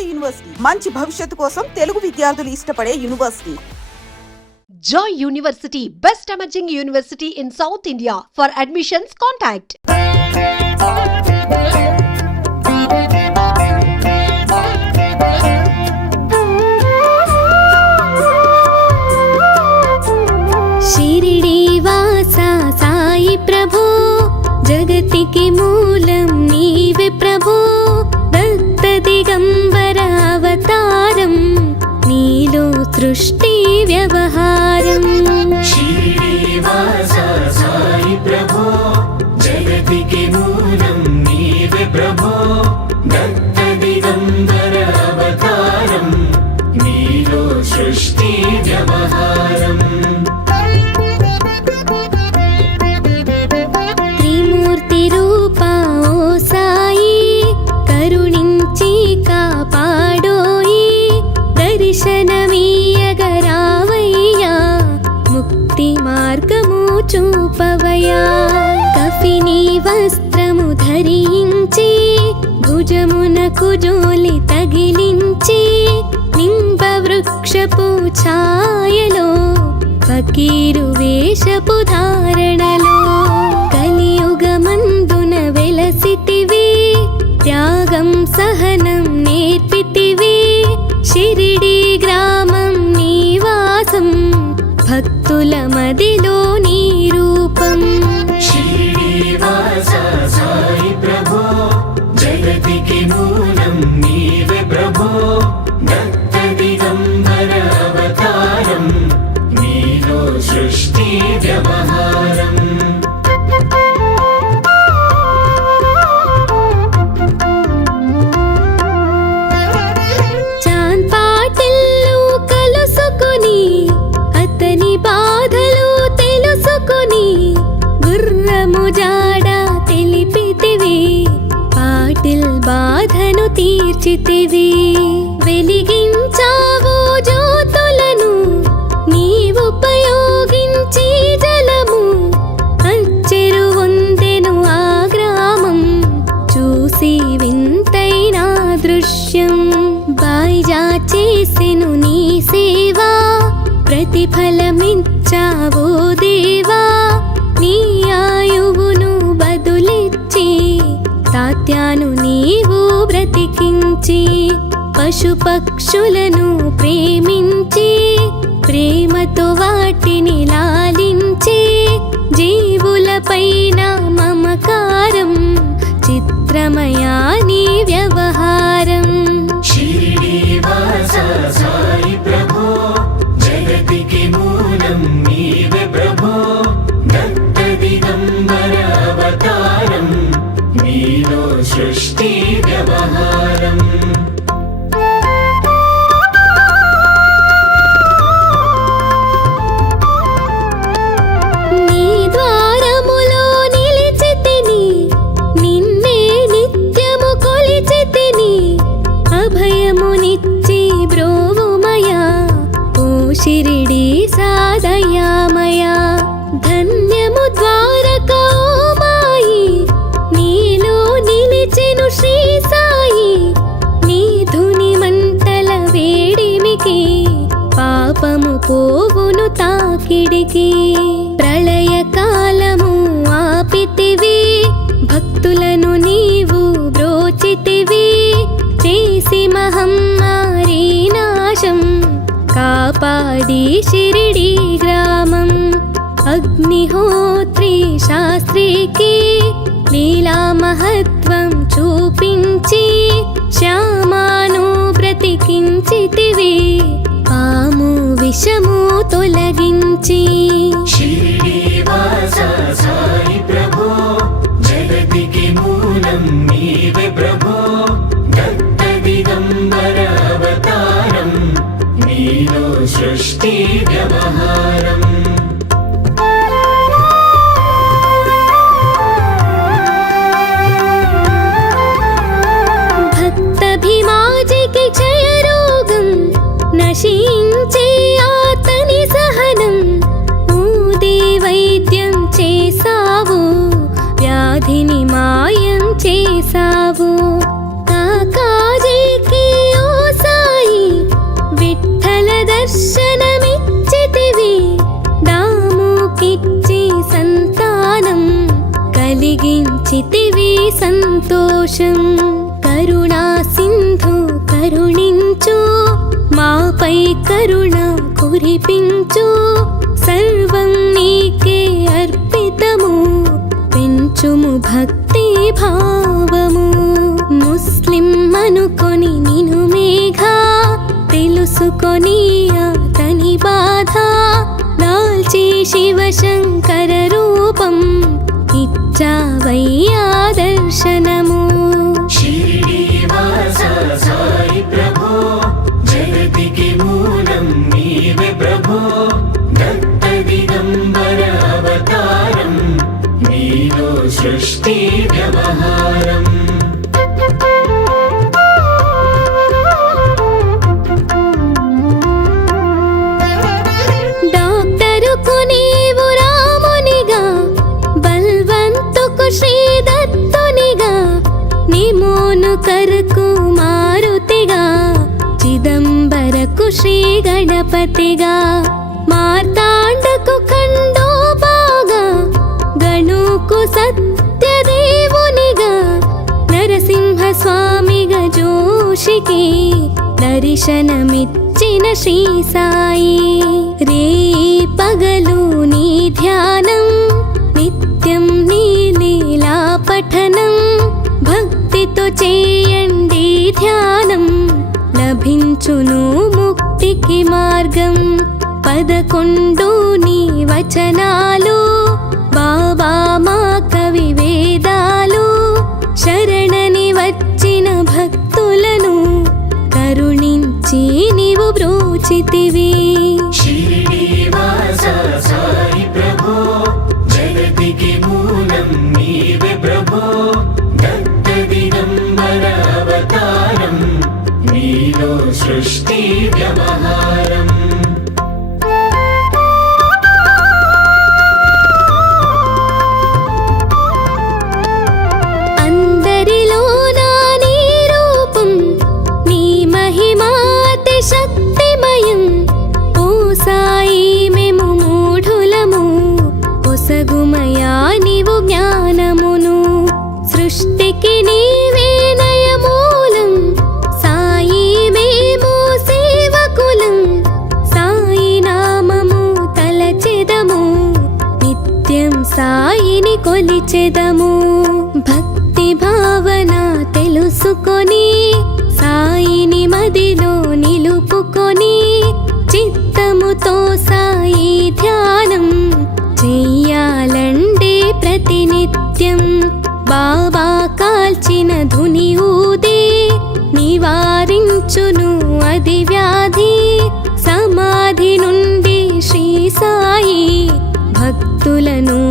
ఇష్టపడే యూనివర్సిటీ. మంచి భవిష్యత్తు కోసం తెలుగు విద్యార్థులు ఇష్టపడే university. Joy university best emerging university in South India for admissions contact Sai Prabhu జగతికి మూలం నీవే నీలో ఛాయలో ఫకీరు వేషపు ధారణలో కలియుగమందున వెలసితివి త్యాగం సహనం నేర్పితివి శిరి తీర్చితివి వెలిగించావు జ్యోతులను నీవుపయోగించి జలము. అచ్చెరు ఉందెను ఆ గ్రామం చూసి వింతైన దృశ్యం. బాయిజా చేసెను నీ సేవా ప్రతిఫలమిచ్చావో దేవా. నీ ఆయువును బదులిచ్చి తాత్యాను నీవు బ్రతికించి పశుపక్షులను ప్రేమించి ప్రేమతో వాటిని లాలించి జీవులపైన మమకారం చిత్రమయా నీ వ్యవహారం. సాయి ప్రభో జగతికి మూలం నీవే ప్రభో దత్త దిగంబర అవతారం నీలో సృష్టి వ్యవహారం. చితివి చేసి మహమ్మారి నాశం. కాపాడి షిరిడి గ్రామం. అగ్నిహోత్రి శాస్త్రికి లీలా మహత్వం చూపించి శ్యామాను బ్రతికించితివి. పాము విషము తొలగించి కరుణించు మాపై కరుణ కురిపించు సర్వం నీ नो सृष्टिव्यवहारम् కరకు మారుతిగా చిదంబరకు శ్రీ గణపతిగా మార్ దర్శనమిచ్చిన శ్రీ సాయి రే పగలు నీ ధ్యానం నిత్యం నీ లీలా పఠనం భక్తితో చేయండి ధ్యానం లభించును ముక్తికి మార్గం పదకొండు నీ వచనా ಕಾಣುತ್ತಿವಿ నిత్యం సాయిని కొలిచెదము. భక్తి భావన తెలుసుకొని సాయిని మదిలో నిలుపుకొని చిత్తముతో సాయి ధ్యానం చెయ్యాలండే ప్రతినిత్యం. బాబా కాల్చిన ధుని ఊదే నివారించును అది వ్యాధి దుఃఖులను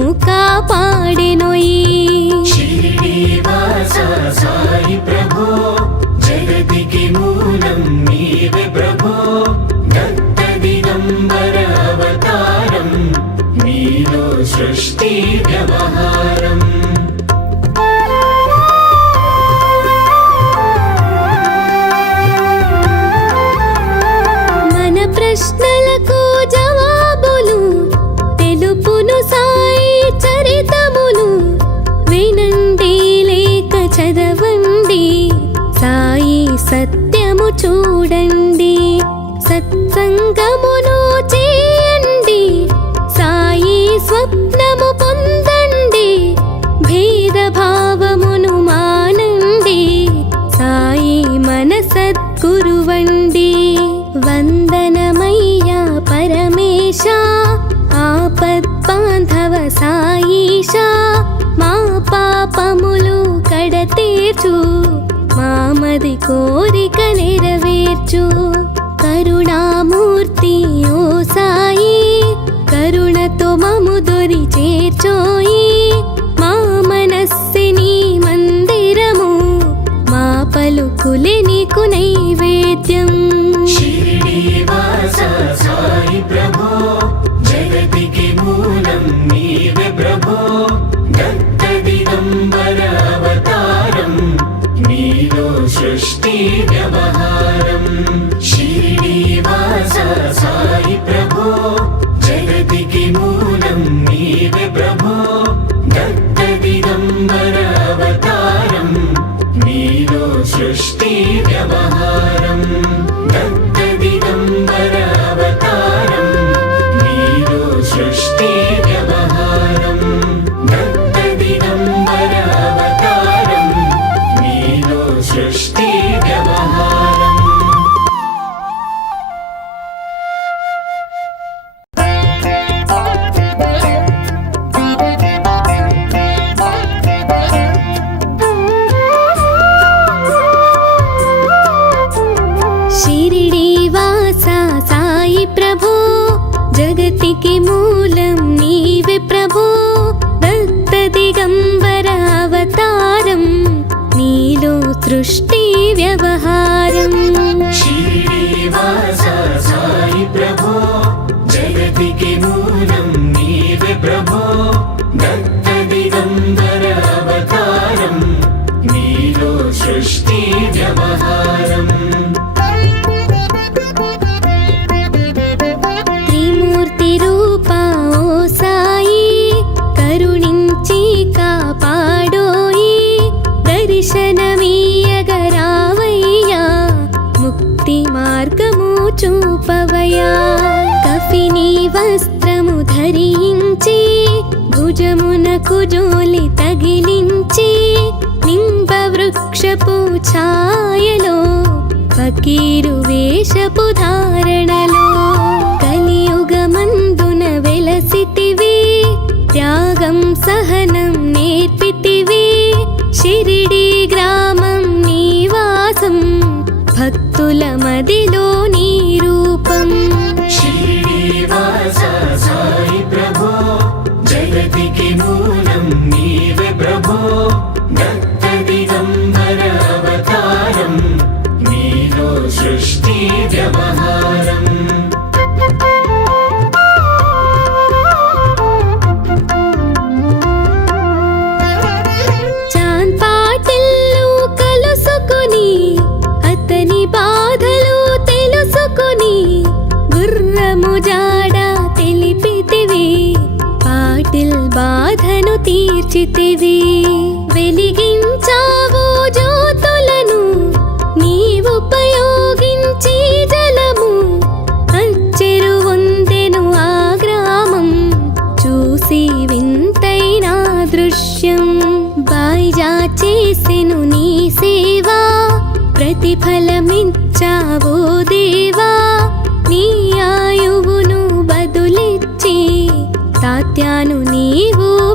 Di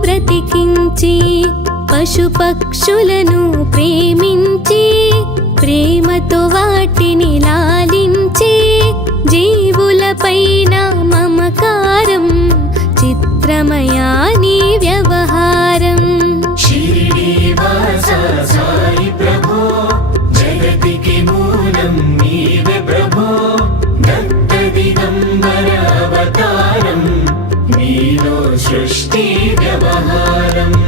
బ్రతికించి పశుపక్షులను ప్రేమించి ప్రేమతో వాటిని లాలించి జీవులపైన మమకారం చిత్రమయా నీ వ్యవహారం ప్రభో. Düştü de baharım.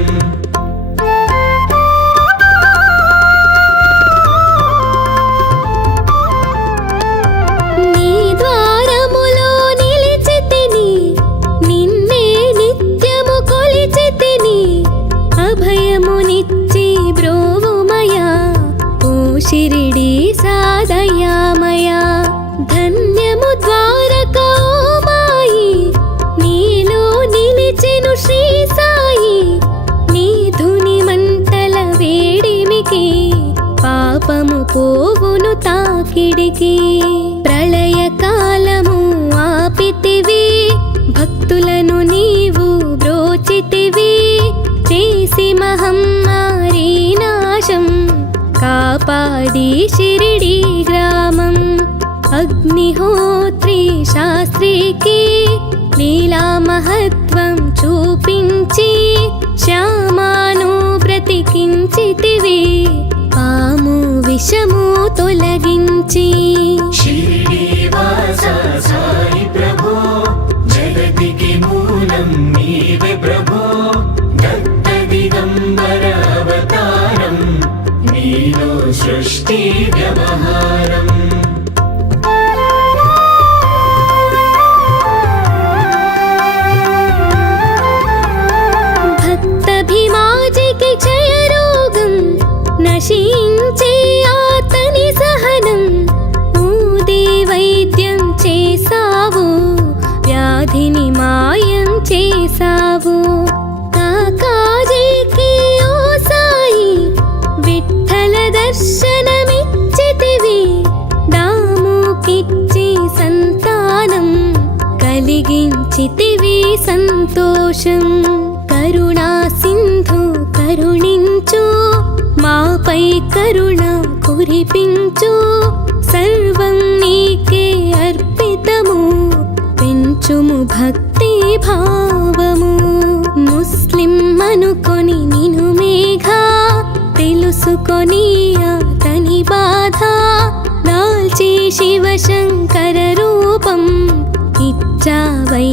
పాడి షిరిడి గ్రామం. అగ్నిహోత్రి శాస్త్రికి లీలా మహత్వం చూపించి శ్యామాను బ్రతికించితివి. పాము విషము తొలగించి దివ్యమహ. కటాక్షం కరుణా సింధు కరుణించు మాపై కరుణ కురిపించు సర్వం నీకే అర్పితము పెంచుము భక్తి భావము. ముస్లిం అనుకొని నిను మేఘా తెలుసుకొని అతని బాధ. దాల్చి శివశంకర రూపం ఇచ్చావై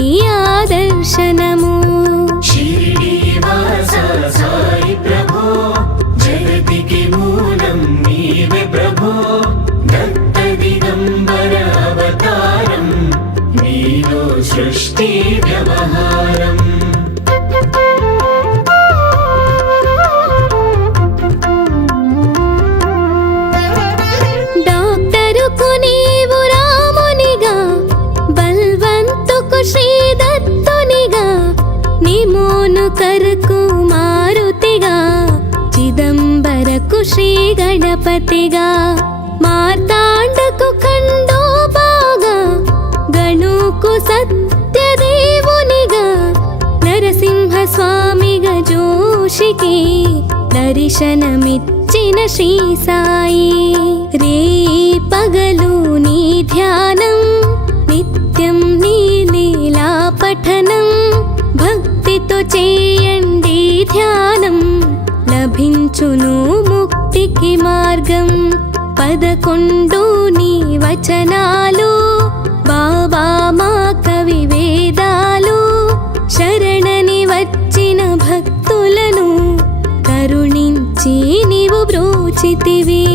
గణపతిగా మార్తాండకు ఖండోబాగా గణుకు సత్యదేవునిగా నరసింహ స్వామిగా జోషికి దర్శనమిచ్చిన శ్రీ సాయి. రే పగలు నీ ధ్యానం నిత్యం నీ లీలా పఠనం భక్తితో చేయండి ధ్యానం లభించును ముక్తికి మార్గం. పదకొండు నీ వచనాలు బాబా మా కవి వేదాలు. శరణని వచ్చిన భక్తులను కరుణించి నీవు బ్రోచితివి.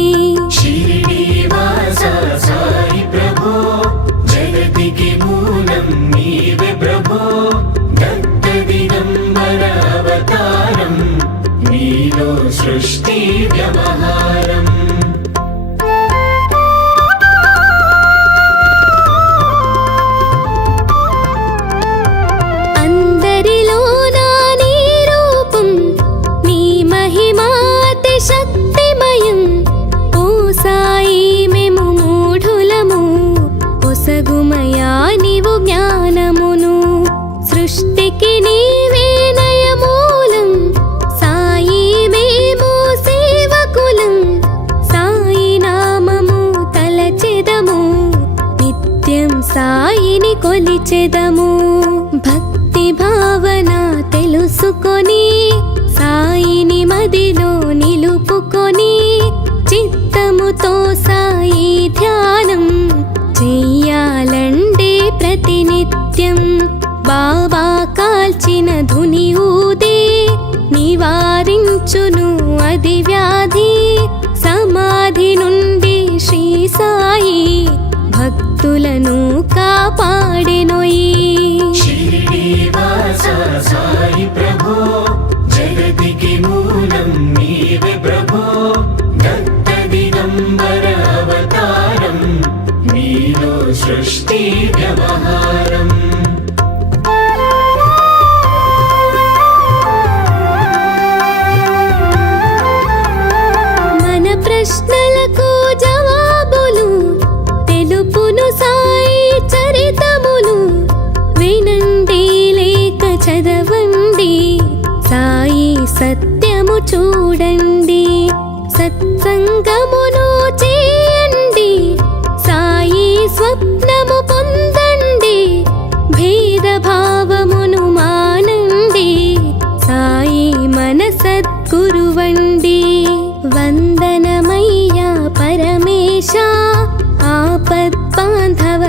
सृष्टिव्यवहारम्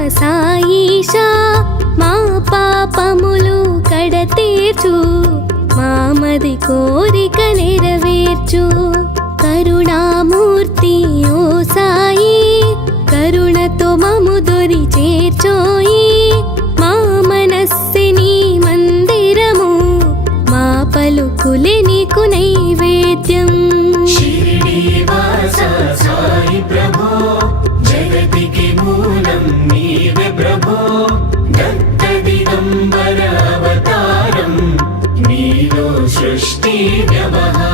సాయిషా మా పాపములు కడతీర్చు మామది కోరిక నెరవేర్చు. దివ్యమహా